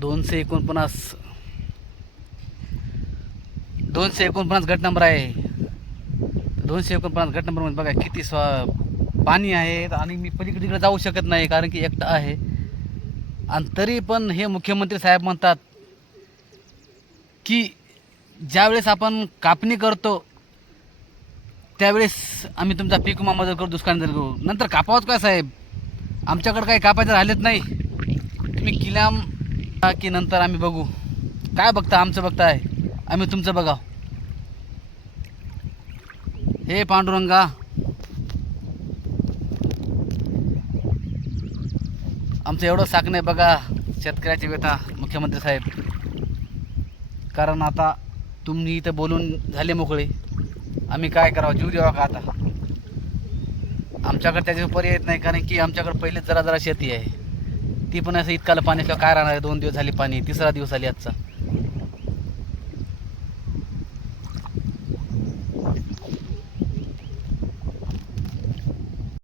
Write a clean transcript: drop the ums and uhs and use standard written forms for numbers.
249 249 गट नंबर आहे. 249 गट नंबरमध्ये बघा किती पाणी आहे. आणि मी पलीकडे तिकडे जाऊ शकत नाही कारण की एकटा आहे. आणि तरी पण हे मुख्यमंत्री साहेब म्हणतात की ज्यावेळेस आपण कापणी करतो त्यावेळेस आम्ही तुमचा पीक विमा मदत करू, दुष्काळ करू. नंतर कापावत काय साहेब? आमच्याकडे काही कापायचं राहिलेच नाही. तुम्ही किलाम की नंतर आम्ही बघू. काय बघता? आमचं बघताय, आम्ही तुमचं बघा. हे पांडुरंगा, आमचं एवढं साकणं आहे बघा शेतकऱ्याची व्यथा मुख्यमंत्री साहेब. कारण आता तुम्ही इथं बोलून झाले मोकळे, आम्ही काय करावं? जीव द्यावा का आता? आमच्याकडे त्याच्यावर पर्याय येत नाही कारण की आमच्याकडे पहिले जरा शेती आहे, ती पण असं इतकाला पाणी असल्यावर काय राहणार आहे. 2 दिवस झाली पाणी, तिसरा दिवस आली आजचा.